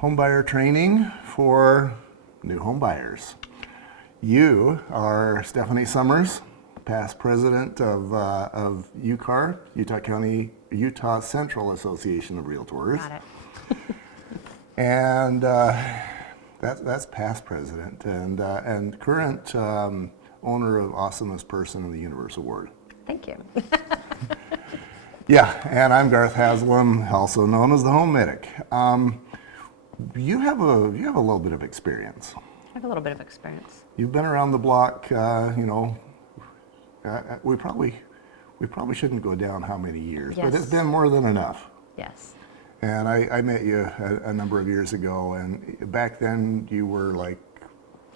homebuyer training for new home buyers. You are Stephanie Summers, past president of UCAR, Utah Central Association of Realtors. Got it. And that's past president and current owner of Awesomest Person in the Universe Award. Thank you. Yeah, and I'm Garth Haslam, also known as the Home Medic. You have a little bit of experience. I have a little bit of experience. You've been around the block. We probably shouldn't go down how many years, but it's been more than enough. Yes. And I met you a number of years ago, and back then you were like,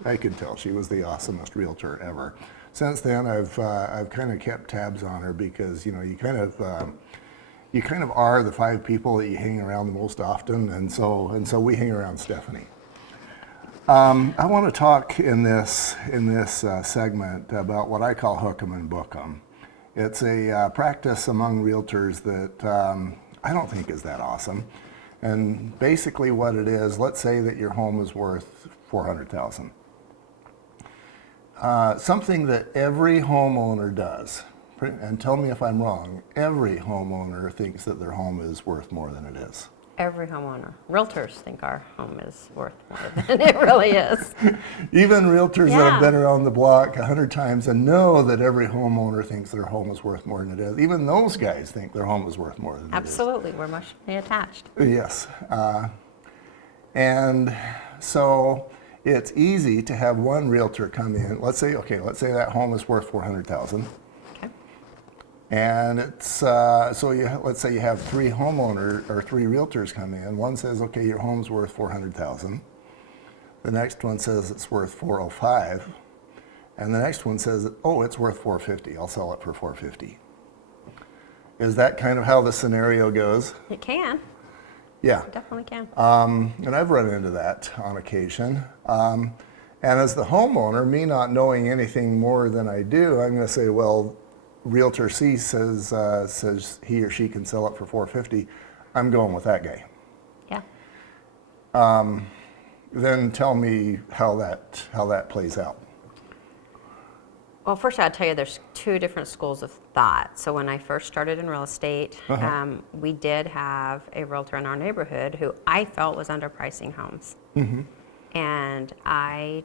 I could tell she was the awesomest realtor ever. Since then, I've kind of kept tabs on her because you kind of are the 5 people that you hang around the most often, and so we hang around Stephanie. I want to talk in this segment about what I call hook 'em and book 'em. It's a practice among realtors that I don't think is that awesome. And basically, what it is, let's say that your home is worth $400,000. Something that every homeowner does, and tell me if I'm wrong, every homeowner thinks that their home is worth more than it is. Every homeowner. Realtors think our home is worth more than it really is. Even realtors that have been around the block 100 times and know that every homeowner thinks their home is worth more than it is. Even those guys think their home is worth more than it is. Absolutely. We're emotionally attached. Yes. And so it's easy to have one realtor come in. Let's say that home is worth $400,000. Okay. And it's let's say you have 3 homeowners or 3 realtors come in. One says, okay, your home's worth $400,000. The next one says it's worth $405,000, and the next one says, oh, it's worth $450,000. I'll sell it for $450,000. Is that kind of how the scenario goes? It can. Yeah. It definitely can. And I've run into that on occasion. And as the homeowner, me not knowing anything more than I do, I'm going to say, well, Realtor C says he or she can sell it for $450,000. I'm going with that guy. Yeah. Then tell me how that plays out. Well, first I'll tell you there's 2 different schools of thought. So when I first started in real estate, we did have a realtor in our neighborhood who I felt was underpricing homes. Mm-hmm. And I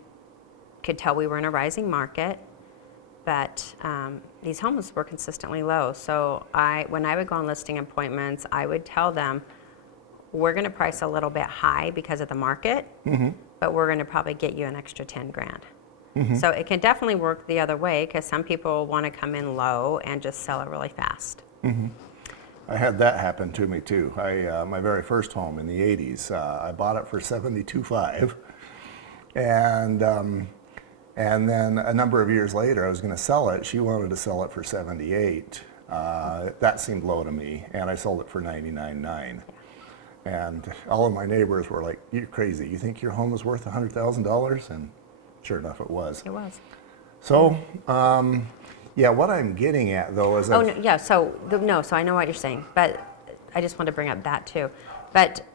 could tell we were in a rising market, but these homes were consistently low. So when I would go on listing appointments, I would tell them, we're going to price a little bit high because of the market, but we're going to probably get you an extra 10 grand. So it can definitely work the other way because some people want to come in low and just sell it really fast. I had that happen to me too. My very first home in the 80s, I bought it for $72,500, and then a number of years later, I was going to sell it. She wanted to sell it for $78,000. That seemed low to me, and I sold it for $99,900. And all of my neighbors were like, "You're crazy. You think your home is worth $100,000?" And sure enough, it was. It was. So, what I'm getting at though is So I know what you're saying, but I just want to bring up that too. But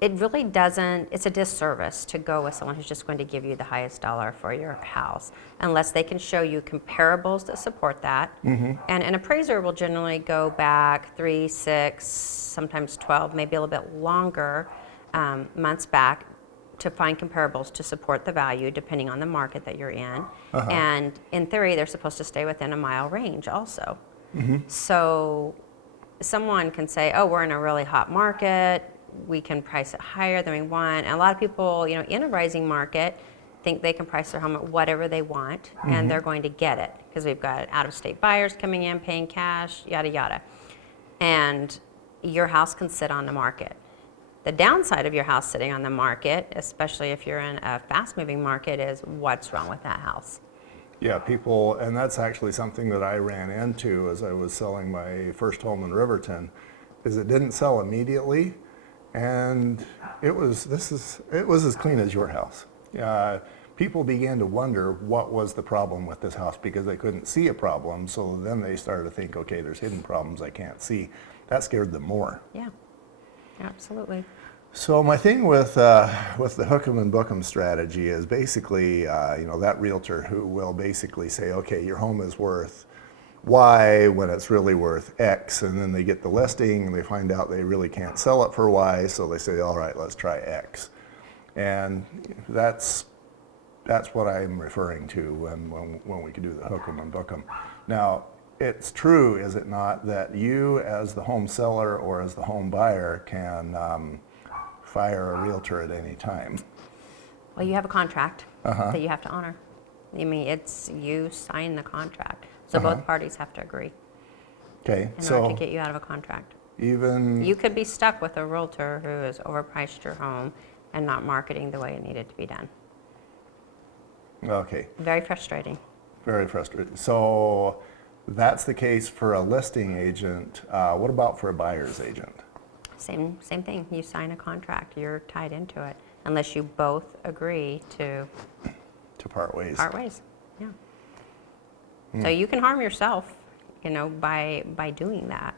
it really doesn't, it's a disservice to go with someone who's just going to give you the highest dollar for your house, unless they can show you comparables that support that. And an appraiser will generally go back 3, 6, sometimes 12, maybe a little bit longer months back to find comparables to support the value depending on the market that you're in. And in theory, they're supposed to stay within a mile range also. So someone can say, oh, we're in a really hot market, we can price it higher than we want. And a lot of people, in a rising market, think they can price their home at whatever they want, and they're going to get it because we've got out-of-state buyers coming in, paying cash, yada, yada. And your house can sit on the market. The downside of your house sitting on the market, especially if you're in a fast-moving market, is what's wrong with that house. Yeah, people, and that's actually something that I ran into as I was selling my first home in Riverton, is it didn't sell immediately, and it was as clean as your house. People began to wonder what was the problem with this house because they couldn't see a problem, so then they started to think, okay, there's hidden problems I can't see. That scared them more. Yeah, absolutely. So my thing with the hook 'em and book 'em strategy is basically, that realtor who will basically say, okay, your home is worth Y when it's really worth X, and then they get the listing and they find out they really can't sell it for Y, so they say, all right, let's try X. And that's what I'm referring to when we can do the hook 'em and book 'em. Now, it's true, is it not, that you as the home seller or as the home buyer can fire a realtor at any time? Well, you have a contract that you have to honor. I mean, it's you sign the contract, so both parties have to agree Okay, in order to get you out of a contract. even, You could be stuck with a realtor who has overpriced your home and not marketing the way it needed to be done. okay, Very frustrating. very frustrating. So that's the case for a listing agent. What about for a buyer's agent? Same thing. You sign a contract. You're tied into it unless you both agree to To part ways? part ways. Yeah. So you can harm yourself, by doing that.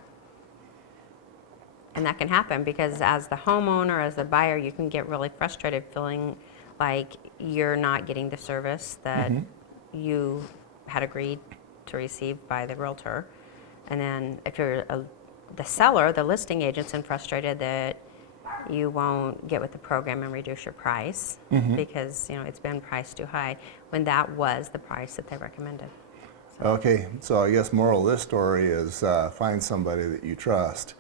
And that can happen because as the homeowner, as the buyer, you can get really frustrated feeling like you're not getting the service that you had agreed to receive by the realtor. And then if you're the seller, the listing agent's and frustrated that you won't get with the program and reduce your price because it's been priced too high when that was the price that they recommended. Okay, so I guess moral of this story is find somebody that you trust.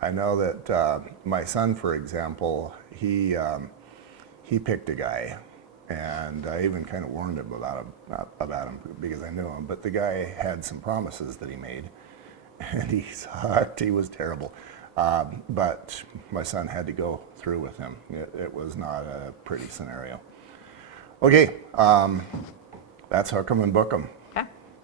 I know that my son, for example, he picked a guy, and I even kind of warned him about him because I knew him. But the guy had some promises that he made, and he sucked. He was terrible. But my son had to go through with him. It was not a pretty scenario. Okay, that's hook 'em and book 'em.